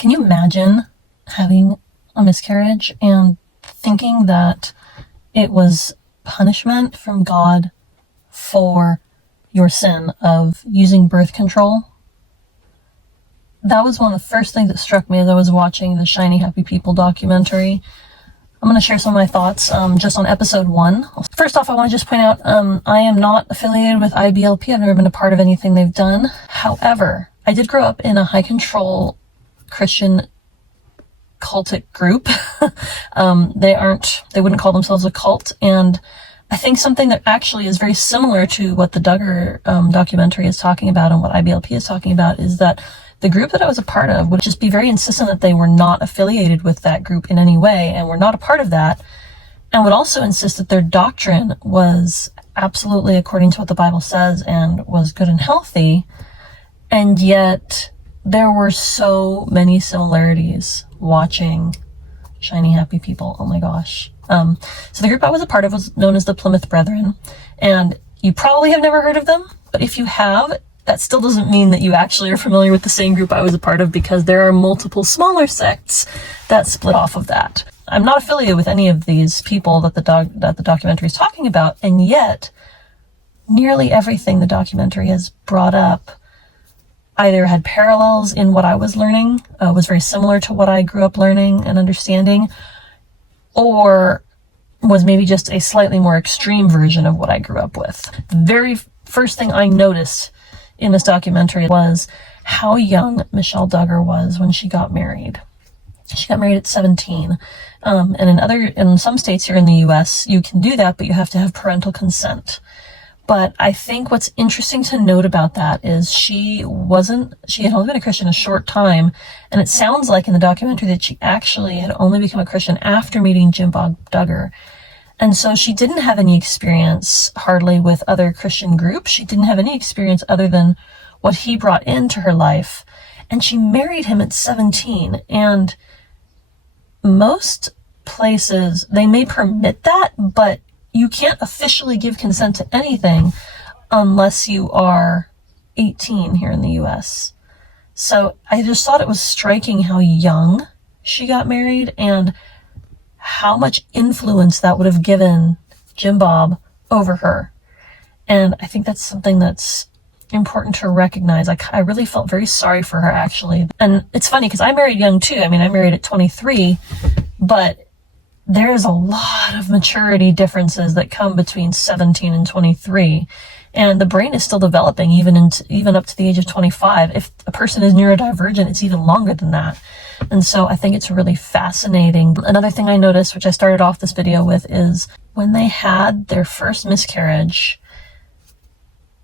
Can you imagine having a miscarriage and thinking that it was punishment from God for your sin of using birth control? That was one of the first things that struck me as I was watching the Shiny Happy People documentary. I'm going to share some of my thoughts just on episode 1. First off, I want to just point out I am not affiliated with IBLP. I've never been a part of anything they've done. However, I did grow up in a high control Christian cultic group. They wouldn't call themselves a cult. And I think something that actually is very similar to what the Duggar documentary is talking about and what IBLP is talking about is that the group that I was a part of would just be very insistent that they were not affiliated with that group in any way and were not a part of that, and would also insist that their doctrine was absolutely according to what the Bible says and was good and healthy. And yet there were so many similarities watching Shiny Happy People. Oh my gosh. So the group I was a part of was known as the Plymouth Brethren, and you probably have never heard of them, but if you have, that still doesn't mean that you actually are familiar with the same group I was a part of, because there are multiple smaller sects that split off of that. I'm not affiliated with any of these people that the documentary is talking about, and yet nearly everything the documentary has brought up either had parallels in what I was learning, was very similar to what I grew up learning and understanding, or was maybe just a slightly more extreme version of what I grew up with. The very first thing I noticed in this documentary was how young Michelle Duggar was when she got married. She got married at 17. And in some states here in the US, you can do that, but you have to have parental consent. But I think what's interesting to note about that is she had only been a Christian a short time, and it sounds like in the documentary that she actually had only become a Christian after meeting Jim Bob Duggar. And so she didn't have any experience hardly with other Christian groups. She didn't have any experience other than what he brought into her life. And she married him at 17. And most places, they may permit that, but you can't officially give consent to anything unless you are 18 here in the US. So I just thought it was striking how young she got married and how much influence that would have given Jim Bob over her. And I think that's something that's important to recognize. I really felt very sorry for her, actually. And it's funny because I married young too. I mean, I married at 23, but there's a lot of maturity differences that come between 17 and 23. And the brain is still developing even up to the age of 25. If a person is neurodivergent, it's even longer than that. And so I think it's really fascinating. Another thing I noticed, which I started off this video with, is when they had their first miscarriage,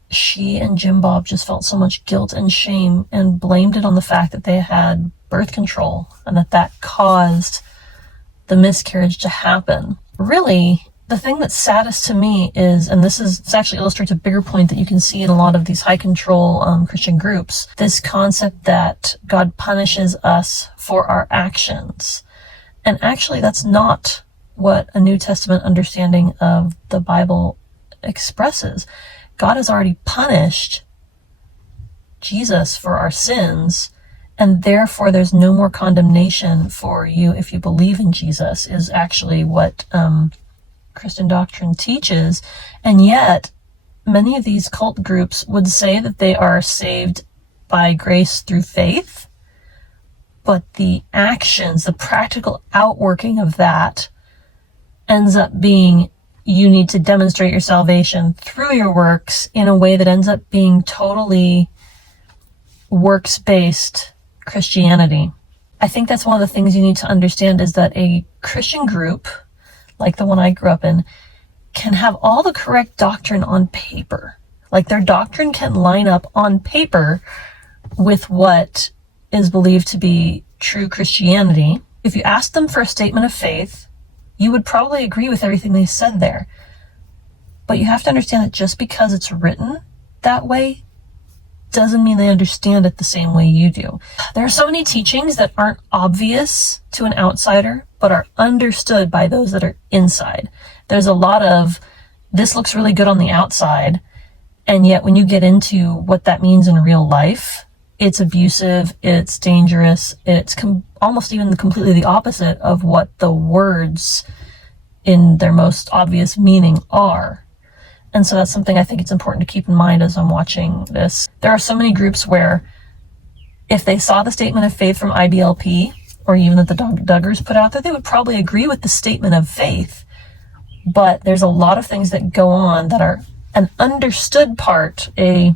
she and Jim Bob just felt so much guilt and shame and blamed it on the fact that they had birth control and that caused the miscarriage to happen. Really, the thing that's saddest to me is, and this actually illustrates a bigger point that you can see in a lot of these high control Christian groups, this concept that God punishes us for our actions. And actually that's not what a New Testament understanding of the Bible expresses. God has already punished Jesus for our sins, and therefore there's no more condemnation for you if you believe in Jesus, is actually what Christian doctrine teaches. And yet many of these cult groups would say that they are saved by grace through faith, but the actions, the practical outworking of that ends up being you need to demonstrate your salvation through your works in a way that ends up being totally works-based Christianity. I think that's one of the things you need to understand, is that a Christian group like the one I grew up in can have all the correct doctrine on paper. Like their doctrine can line up on paper with what is believed to be true Christianity. If you asked them for a statement of faith, you would probably agree with everything they said there. But you have to understand that just because it's written that way doesn't mean they understand it the same way you do. There are so many teachings that aren't obvious to an outsider, but are understood by those that are inside. There's a lot of, this looks really good on the outside, and yet when you get into what that means in real life, it's abusive, it's dangerous, it's almost even completely the opposite of what the words in their most obvious meaning are. And so that's something I think it's important to keep in mind as I'm watching this. There are so many groups where if they saw the statement of faith from IBLP, or even that the Duggars put out there, they would probably agree with the statement of faith. But there's a lot of things that go on that are an understood part, a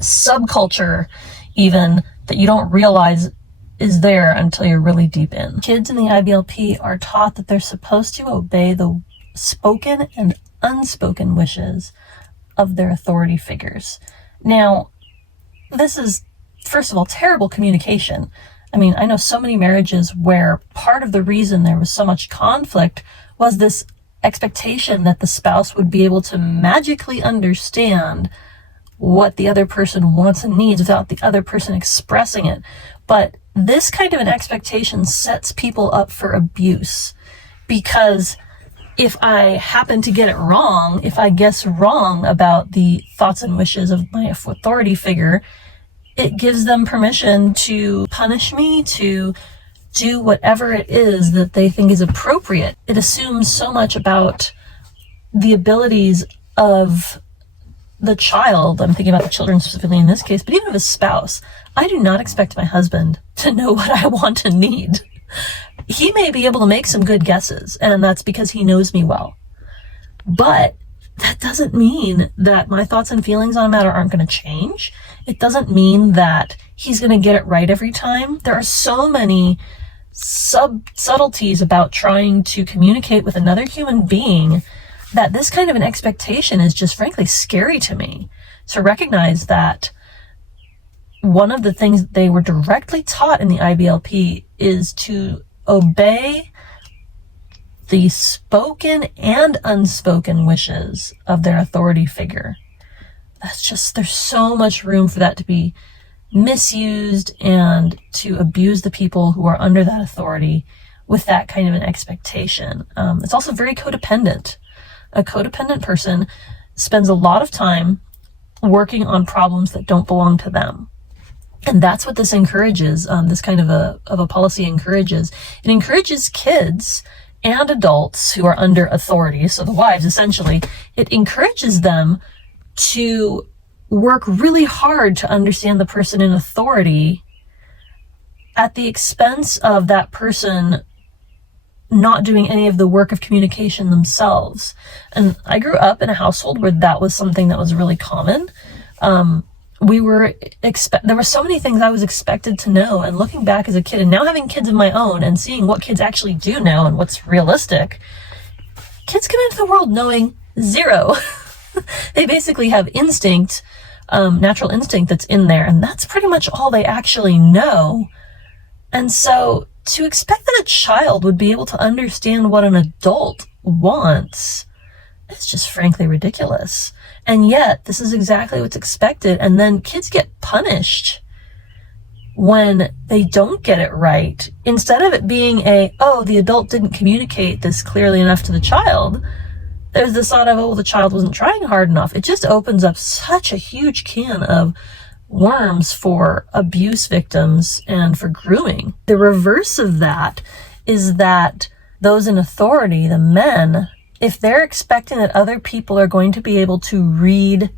subculture even, that you don't realize is there until you're really deep in. Kids in the IBLP are taught that they're supposed to obey the spoken and unspoken wishes of their authority figures. Now, this is, first of all, terrible communication. I mean, I know so many marriages where part of the reason there was so much conflict was this expectation that the spouse would be able to magically understand what the other person wants and needs without the other person expressing it. But this kind of an expectation sets people up for abuse, because if I happen to get it wrong, if I guess wrong about the thoughts and wishes of my authority figure, it gives them permission to punish me, to do whatever it is that they think is appropriate. It assumes so much about the abilities of the child. I'm thinking about the children specifically in this case, but even of a spouse. I do not expect my husband to know what I want and need. He may be able to make some good guesses, and that's because he knows me well. But that doesn't mean that my thoughts and feelings on a matter aren't going to change. It doesn't mean that he's going to get it right every time. There are so many subtleties about trying to communicate with another human being that this kind of an expectation is just frankly scary to me. So recognize that one of the things they were directly taught in the IBLP is to obey the spoken and unspoken wishes of their authority figure. That's just, there's so much room for that to be misused and to abuse the people who are under that authority with that kind of an expectation. It's also very codependent. A codependent person spends a lot of time working on problems that don't belong to them. And that's what this encourages, this kind of a policy encourages. It encourages kids and adults who are under authority, so the wives essentially, it encourages them to work really hard to understand the person in authority at the expense of that person not doing any of the work of communication themselves. And I grew up in a household where that was something that was really common. There were so many things I was expected to know, and looking back as a kid and now having kids of my own and seeing what kids actually do know and what's realistic, kids come into the world knowing zero. They basically have instinct, natural instinct that's in there, and that's pretty much all they actually know. And so to expect that a child would be able to understand what an adult wants, it's just frankly ridiculous. And yet, this is exactly what's expected, and then kids get punished when they don't get it right. Instead of it being the adult didn't communicate this clearly enough to the child, there's this thought of, the child wasn't trying hard enough. It just opens up such a huge can of worms for abuse victims and for grooming. The reverse of that is that those in authority, the men, if they're expecting that other people are going to be able to read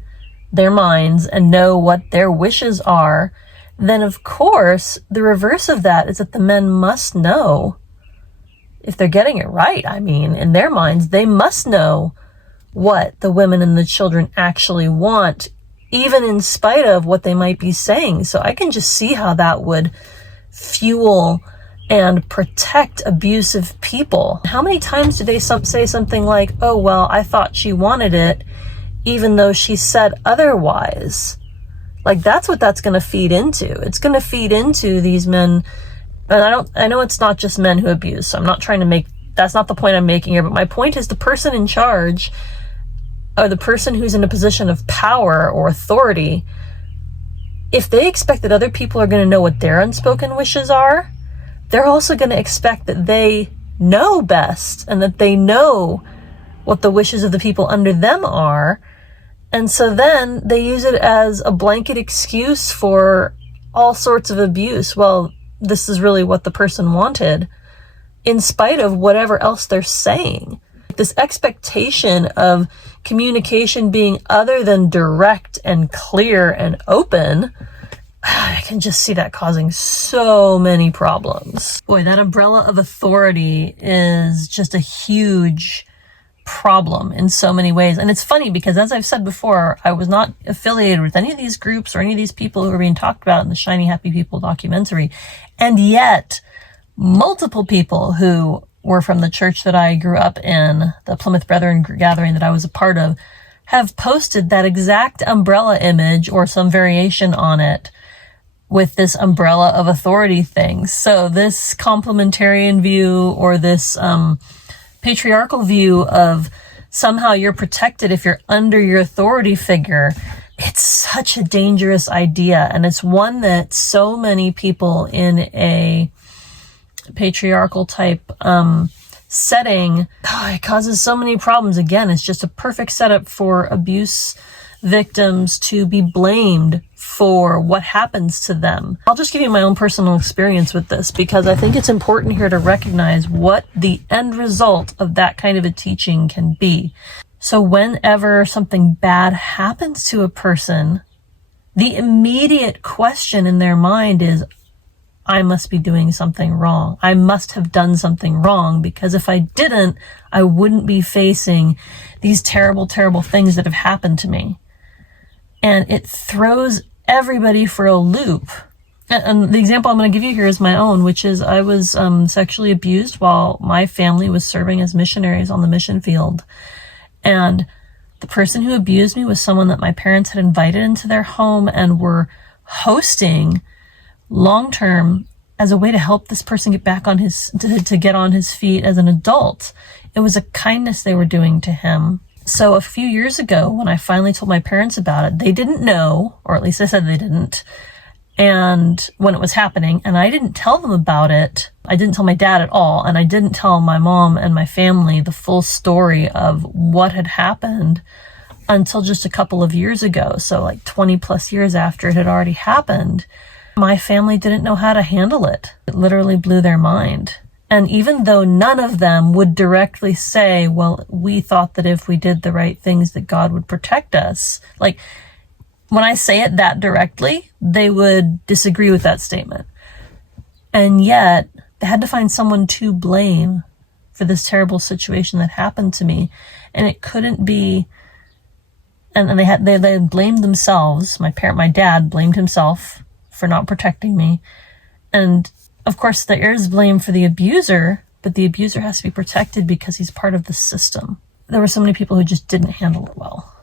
their minds and know what their wishes are, then of course the reverse of that is that the men must know, if they're getting it right, I mean, in their minds, they must know what the women and the children actually want, even in spite of what they might be saying. So I can just see how that would fuel and protect abusive people. How many times do they say something like, oh, well, I thought she wanted it, even though she said otherwise? Like, that's what that's going to feed into. It's going to feed into these men. And I know it's not just men who abuse, so I'm not trying to that's not the point I'm making here, but my point is the person in charge, or the person who's in a position of power or authority, if they expect that other people are going to know what their unspoken wishes are, they're also going to expect that they know best and that they know what the wishes of the people under them are. And so then they use it as a blanket excuse for all sorts of abuse. Well, this is really what the person wanted, in spite of whatever else they're saying. This expectation of communication being other than direct and clear and open, I can just see that causing so many problems. Boy, that umbrella of authority is just a huge problem in so many ways. And it's funny because, as I've said before, I was not affiliated with any of these groups or any of these people who are being talked about in the Shiny Happy People documentary. And yet, multiple people who were from the church that I grew up in, the Plymouth Brethren gathering that I was a part of, have posted that exact umbrella image or some variation on it with this umbrella of authority thing. So this complementarian view, or this patriarchal view of somehow you're protected if you're under your authority figure, it's such a dangerous idea. And it's one that so many people in a patriarchal type setting, it causes so many problems. Again, it's just a perfect setup for abuse victims to be blamed for what happens to them. I'll just give you my own personal experience with this, because I think it's important here to recognize what the end result of that kind of a teaching can be. So whenever something bad happens to a person, the immediate question in their mind is, I must be doing something wrong. I must have done something wrong, because if I didn't, I wouldn't be facing these terrible, terrible things that have happened to me. And it throws everybody for a loop. And the example I'm going to give you here is my own, which is I was sexually abused while my family was serving as missionaries on the mission field. And the person who abused me was someone that my parents had invited into their home and were hosting long-term as a way to help this person get back on to get on his feet as an adult. It was a kindness they were doing to him. So a few years ago, when I finally told my parents about it, they didn't know, or at least they said they didn't, and when it was happening, and I didn't tell them about it. I didn't tell my dad at all, and I didn't tell my mom and my family the full story of what had happened until just a couple of years ago. So like 20 plus years after it had already happened. My family didn't know how to handle it. It literally blew their mind. And even though none of them would directly say, well, we thought that if we did the right things that God would protect us. Like, when I say it that directly, they would disagree with that statement. And yet, they had to find someone to blame for this terrible situation that happened to me. And it couldn't be, and they blamed themselves. My dad blamed himself for not protecting me. And of course, there is blame for the abuser, but the abuser has to be protected because he's part of the system. There were so many people who just didn't handle it well.